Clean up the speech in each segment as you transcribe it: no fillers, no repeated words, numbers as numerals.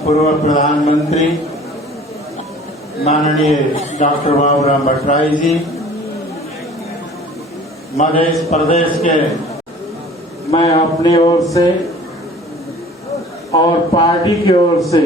पूर्व प्रधानमंत्री माननीय डॉक्टर बाबूराम भट्टराई जी, मध्य प्रदेश के, मैं अपनी ओर से और पार्टी की ओर से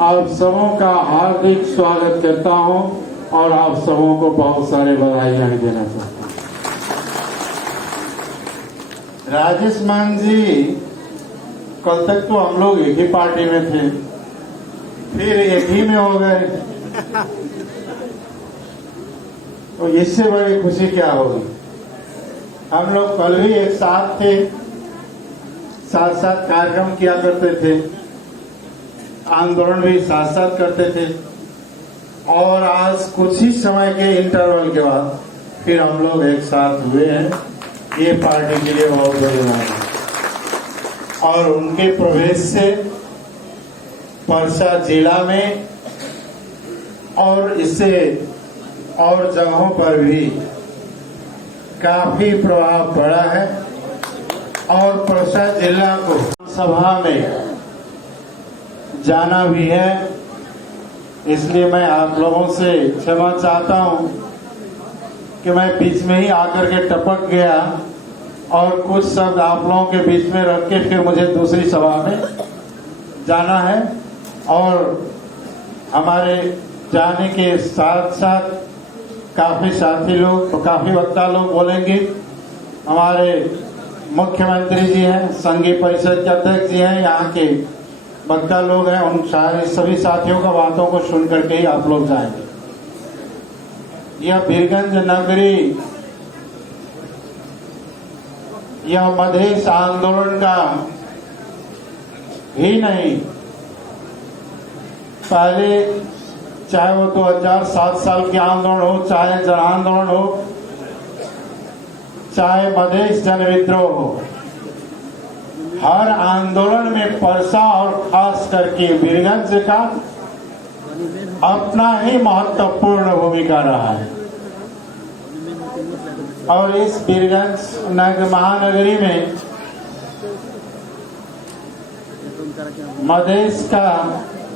आप सबों का हार्दिक स्वागत करता हूं और आप सबों को बहुत सारे बधाइयां देना चाहता हूं। राजेश मान जी, कल तक तो हम लोग एक ही पार्टी में थे, फिर एक ही में हो गए, तो इससे बड़ी खुशी क्या होगी। हम लोग कल भी एक साथ थे, साथ साथ कार्यक्रम किया करते थे, आंदोलन भी साथ साथ करते थे, और आज कुछ ही समय के इंटरवल के बाद फिर हम लोग एक साथ हुए हैं। ये पार्टी के लिए बहुत बड़ी बात है। और उनके प्रवेश से परसा जिला में और इससे और जगहों पर भी काफी प्रभाव पड़ा है, और परसा जिला को सभा में जाना भी है। इसलिए मैं आप लोगों से क्षमा चाहता हूं कि मैं बीच में ही आकर के टपक गया और कुछ शब्द आप लोगों के बीच में रख के फिर मुझे दूसरी सभा में जाना है। और हमारे जाने के साथ साथ काफी साथी लोग, काफी वक्ता लोग बोलेंगे। हमारे मुख्यमंत्री जी हैं, संघीय परिषद के अध्यक्ष जी हैं, यहाँ के वक्ता लोग हैं, उन सारे सभी साथियों का बातों को सुन करके ही आप लोग जाएंगे। यह बीरगंज नगरी, यह मधेश आंदोलन का ही नहीं, पहले चाहे वो 2007 साल के आंदोलन हो, चाहे जन आंदोलन हो, चाहे मधेश जन विद्रोह हो, हर आंदोलन में परसा और खास करके बीरगंज का अपना ही महत्वपूर्ण भूमिका रहा है। और इस बीरगंज महानगरी में मधेश का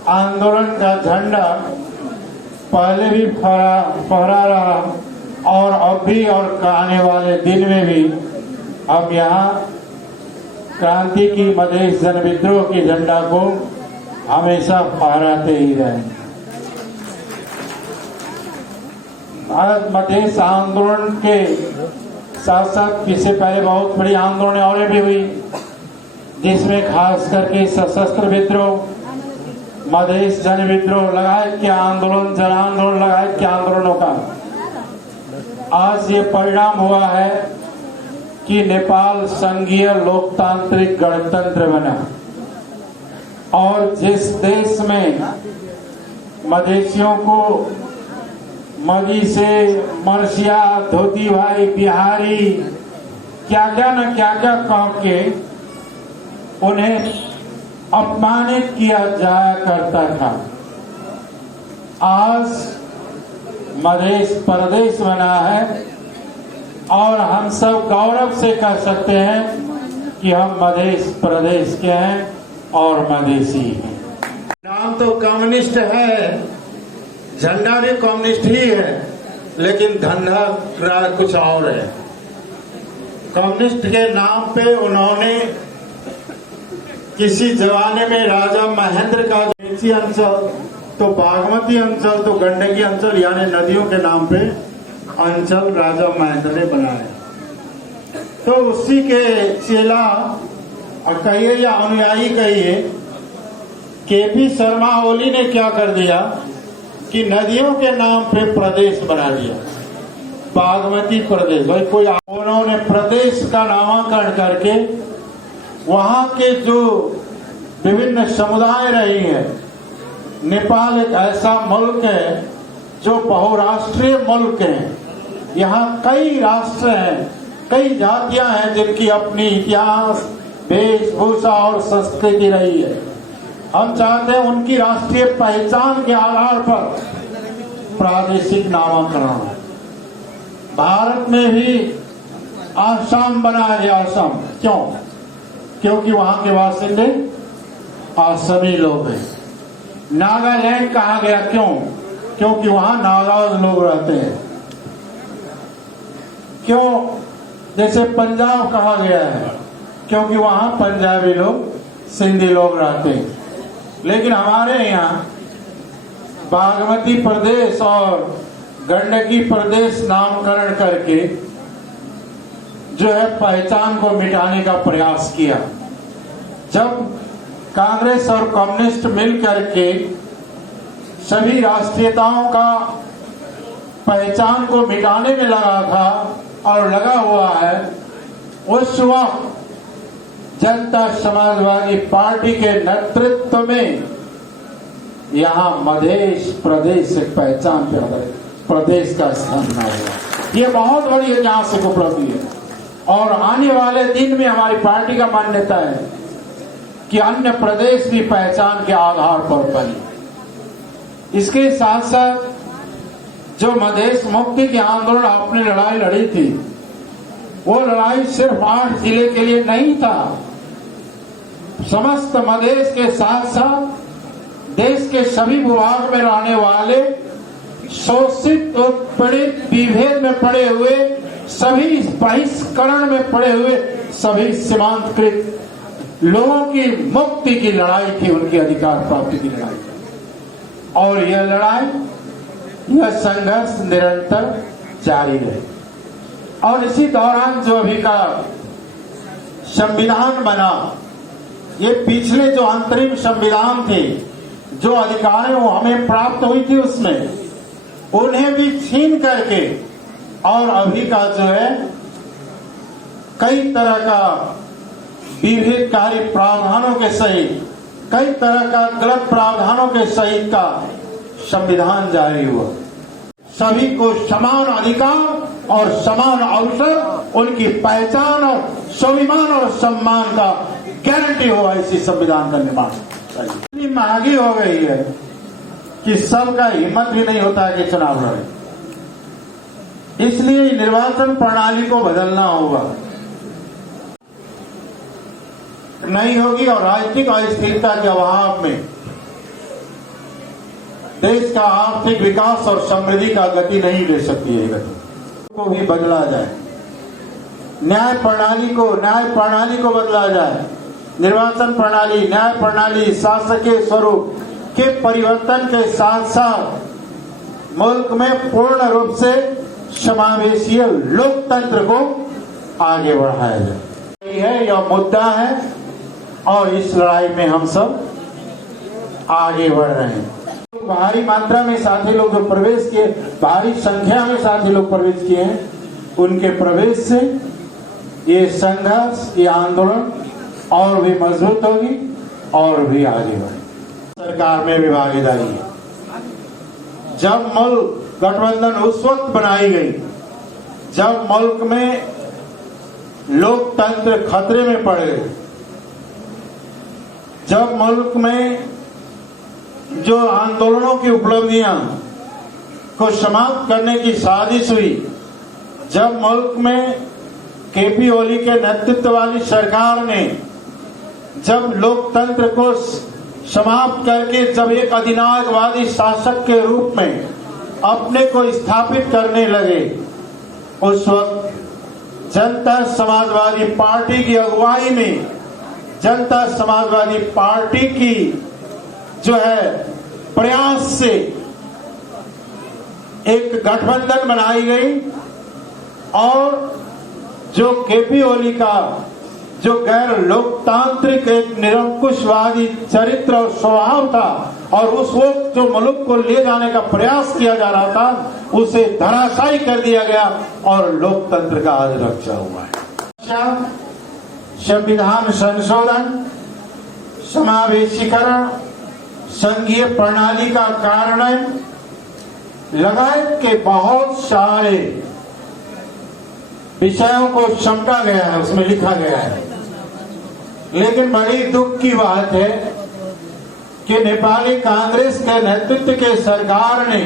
आंदोलन का झंडा पहले भी फहरा रहा, और अब भी और आने वाले दिन में भी हम यहाँ क्रांति की मधेश जन विद्रोह के झंडा को हमेशा फहराते ही रहेंगे। भारत मधेश आंदोलन के साथ साथ इससे पहले बहुत बड़ी आंदोलन और भी हुई, जिसमें खास करके सशस्त्र विद्रोह, मधेश जन विद्रोह, लगाए के आंदोलन, जन आंदोलन, लगाए के आंदोलनों का आज ये परिणाम हुआ है कि नेपाल संघीय लोकतांत्रिक गणतंत्र बना। और जिस देश में मधेशियों को मगी से मरसिया, धोती भाई, बिहारी, क्या क्या न क्या क्या कह के उन्हें अपमानित किया जाया करता था, आज मधेश प्रदेश बना है। और हम सब गौरव से कह सकते हैं कि हम मधेश प्रदेश के हैं और मधेसी हैं। नाम तो कम्युनिस्ट है, झंडा भी कम्युनिस्ट ही है, लेकिन धंधा कुछ और है। कम्युनिस्ट के नाम पे उन्होंने किसी जमाने में राजा महेंद्र का मेची अंचल, तो बागमती अंचल, तो गंडकी अंचल, यानी नदियों के नाम पे अंचल राजा महेंद्र ने बनाया। तो उसी के चेला कहिए या अनुयायी कहिए, केपी शर्मा ओली ने क्या कर दिया कि नदियों के नाम पे प्रदेश बना दिया, बागमती प्रदेश। भाई कोई, उन्होंने प्रदेश का नामकरण करके वहां के जो विभिन्न समुदाय रही हैं, नेपाल एक ऐसा मुल्क है जो बहुराष्ट्रीय मुल्क है। यहाँ कई राष्ट्र हैं, कई जातियां हैं जिनकी अपनी इतिहास, वेशभूषा और संस्कृति रही है। हम चाहते हैं उनकी राष्ट्रीय पहचान के आधार पर प्रादेशिक नामकरण। भारत में भी आसाम बना है, असम क्यों? क्योंकि वहां के बासिंदे असमी लोग हैं। नागालैंड कहा गया क्यों? क्योंकि वहां नागाज लोग रहते हैं। क्यों जैसे पंजाब कहा गया है? क्योंकि वहां पंजाबी लोग, सिंधी लोग रहते हैं। लेकिन हमारे यहाँ बागमती प्रदेश और गंडकी प्रदेश नामकरण करके जो है पहचान को मिटाने का प्रयास किया। जब कांग्रेस और कम्युनिस्ट मिल करके सभी राष्ट्रीयताओं का पहचान को मिटाने में लगा था और लगा हुआ है, उस वक्त जनता समाजवादी पार्टी के नेतृत्व में यहाँ मध्य प्रदेश एक पहचान प्रदेश का स्थान बना हुआ। ये बहुत बड़ी ऐतिहासिक उपलब्धि है और आने वाले दिन में हमारी पार्टी का मान्यता है कि अन्य प्रदेश भी पहचान के आधार पर बने। इसके साथ साथ जो मधेश मुक्ति के आंदोलन आपने लड़ाई लड़ी थी, वो लड़ाई सिर्फ 8 जिले के लिए नहीं था। समस्त मधेश के साथ साथ देश के सभी भूभाग में रहने वाले शोषित, उत्पीड़ित, विभेद में पड़े हुए, सभी बहिष्करण में पड़े हुए सभी सीमांतकृत लोगों की मुक्ति की लड़ाई थी, उनके अधिकार प्राप्ति की लड़ाई थी। और यह लड़ाई, यह संघर्ष निरंतर जारी रहे। और इसी दौरान जो अभी का संविधान बना, ये पिछले जो अंतरिम संविधान थे, जो अधिकार वो हमें प्राप्त हुई थी, उसमें उन्हें भी छीन करके और अभी का जो है कई तरह का विभेदकारी प्रावधानों के सहित, कई तरह का गलत प्रावधानों के सहित का संविधान जारी हुआ। सभी को समान अधिकार और समान अवसर, उनकी पहचान और स्वाभिमान और सम्मान का गारंटी होगा इसी संविधान का निर्माण। इतनी महंगी हो गई है कि सबका हिम्मत भी नहीं होता है कि चुनाव लड़े। इसलिए निर्वाचन प्रणाली को बदलना होगा, नहीं होगी और राजनीतिक अस्थिरता के अभाव में देश का आर्थिक विकास और समृद्धि का गति नहीं ले सकती है। गति को भी बदला जाए, न्याय प्रणाली को बदला जाए। निर्वाचन प्रणाली, न्याय प्रणाली, शासकीय स्वरूप के परिवर्तन के साथ साथ मुल्क में पूर्ण रूप से समावेशीय लोकतंत्र को आगे बढ़ाया जाए। यह मुद्दा है और इस लड़ाई में हम सब आगे बढ़ रहे हैं। भारी मात्रा में साथी लोग जो प्रवेश किए, भारी संख्या में साथी लोग प्रवेश किए हैं, उनके प्रवेश से ये संघर्ष, ये आंदोलन और भी मजबूत होगी और भी आगे बढ़ेगी। सरकार में भी भागीदारी है। जब मुल्क गठबंधन उस वक्त बनाई गई जब मुल्क में लोकतंत्र खतरे में पड़ गए, जब मुल्क में जो आंदोलनों की उपलब्धियां को समाप्त करने की साजिश हुई, जब मुल्क में केपी ओली के नेतृत्व वाली सरकार ने जब लोकतंत्र को समाप्त करके जब एक अधिनायकवादी शासक के रूप में अपने को स्थापित करने लगे, उस वक्त जनता समाजवादी पार्टी की अगुवाई में, जनता समाजवादी पार्टी की जो है प्रयास से एक गठबंधन बनाई गई और जो केपी ओली का जो गैर लोकतांत्रिक एक निरंकुशवादी चरित्र और स्वभाव था और उस वक्त जो मुल्क को ले जाने का प्रयास किया जा रहा था, उसे धराशायी कर दिया गया और लोकतंत्र का आज रक्षा हुआ है। संविधान संशोधन, समावेशीकरण, संघीय प्रणाली का कार्यान्वयन लगायत के बहुत सारे विषयों को समझा गया है, उसमें लिखा गया है। लेकिन बड़ी दुख की बात है कि नेपाली कांग्रेस के नेतृत्व के सरकार ने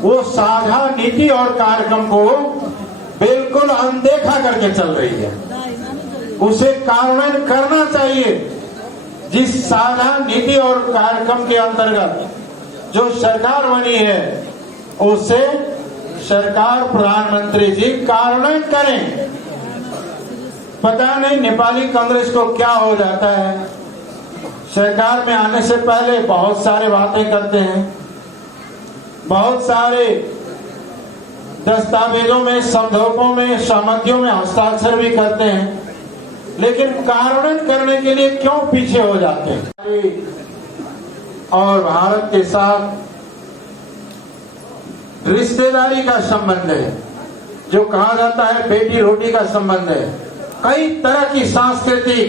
वो साझा नीति और कार्यक्रम को बिल्कुल अनदेखा करके चल रही है। उसे कार्यान्वयन करना चाहिए। जिस साझा नीति और कार्यक्रम के अंतर्गत जो सरकार बनी है उसे सरकार प्रधानमंत्री जी कार्यान्वित करें। पता नहीं नेपाली कांग्रेस को क्या हो जाता है, सरकार में आने से पहले बहुत सारे बातें करते हैं, बहुत सारे दस्तावेजों में, समझौतों में, सहमतियों में हस्ताक्षर भी करते हैं, लेकिन कार्यान्वित करने के लिए क्यों पीछे हो जाते हैं। और भारत के साथ रिश्तेदारी का संबंध है, जो कहा जाता है बेटी रोटी का संबंध है, कई तरह की सांस्कृतिक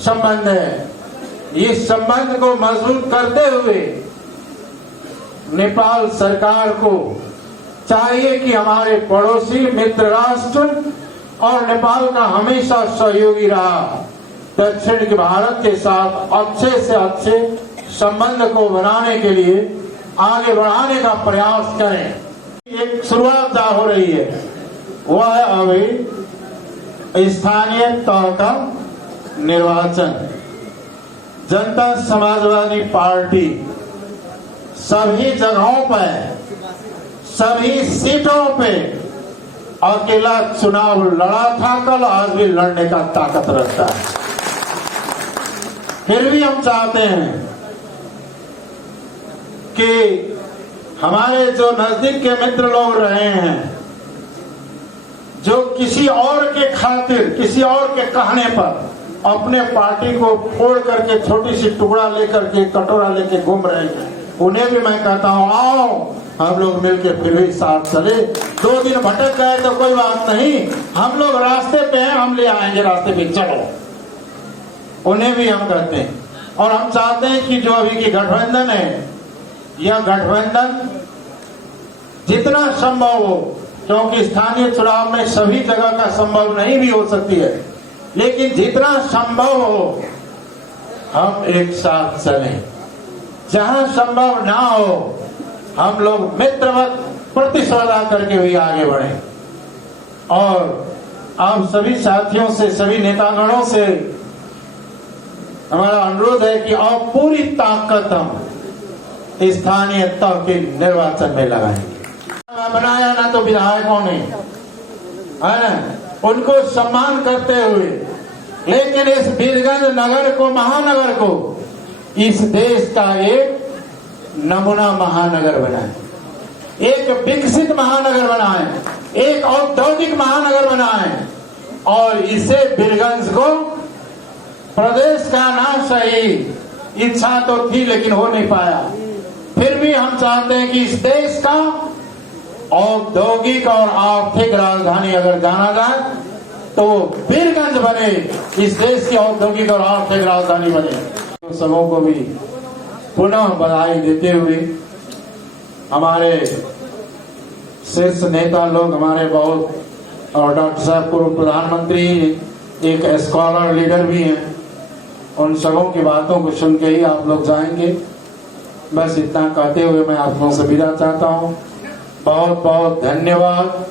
संबंध है। इस संबंध को मजबूत करते हुए नेपाल सरकार को चाहिए कि हमारे पड़ोसी मित्र राष्ट्र और नेपाल का हमेशा सहयोगी रहा दक्षिण के भारत के साथ अच्छे से अच्छे संबंध को बनाने के लिए आगे बढ़ाने का प्रयास करें। एक शुरुआत हो रही है, वह है अभी स्थानीय तह का निर्वाचन। जनता समाजवादी पार्टी सभी जगहों पर, सभी सीटों पे अकेला चुनाव लड़ा था कल, आज भी लड़ने का ताकत रखता है। फिर भी हम चाहते हैं कि हमारे जो नजदीक के मित्र लोग रहे हैं, जो किसी और के खातिर, किसी और के कहने पर अपने पार्टी को फोड़ करके छोटी सी टुकड़ा लेकर के, कटोरा लेके घूम रहे हैं, उन्हें भी मैं कहता हूं आओ हम लोग मिलकर फिर भी साथ चले। 2 दिन भटक गए तो कोई बात नहीं, हम लोग रास्ते पे हैं, हम ले आएंगे रास्ते पे, चलो। उन्हें भी हम कहते हैं। और हम चाहते हैं कि जो अभी की गठबंधन है, यह गठबंधन जितना संभव हो, क्योंकि स्थानीय चुनाव में सभी जगह का संभव नहीं भी हो सकती है, लेकिन जितना संभव हो हम एक साथ चलें। जहां संभव ना हो हम लोग मित्रवत प्रतिस्पर्धा करके भी आगे बढ़ें। और आप सभी साथियों से, सभी नेतागणों से हमारा अनुरोध है कि आप पूरी ताकत हम स्थानीय तह के निर्वाचन में लगाएंगे। बनाया ना तो विधायकों ने, है ना, उनको सम्मान करते हुए, लेकिन इस वीरगंज नगर को, महानगर को इस देश का एक नमूना महानगर बनाए, एक विकसित महानगर बनाए, एक औद्योगिक महानगर बनाए और इसे वीरगंज को प्रदेश का ना सही, इच्छा तो थी लेकिन हो नहीं पाया। फिर भी हम चाहते हैं कि इस देश का औद्योगिक और आर्थिक राजधानी अगर जाना जाए तो वीरगंज बने, इस देश की औद्योगिक और आर्थिक राजधानी बने। सबों को भी पुनः बधाई देते हुए हमारे शीर्ष नेता लोग, हमारे बहुत, और डॉक्टर साहब पूर्व प्रधानमंत्री, एक स्कॉलर लीडर भी हैं, उन सबों की बातों को सुन के ही आप लोग जाएंगे। बस इतना कहते हुए मैं आप लोगों से विदा चाहता हूँ। बहुत बहुत धन्यवाद।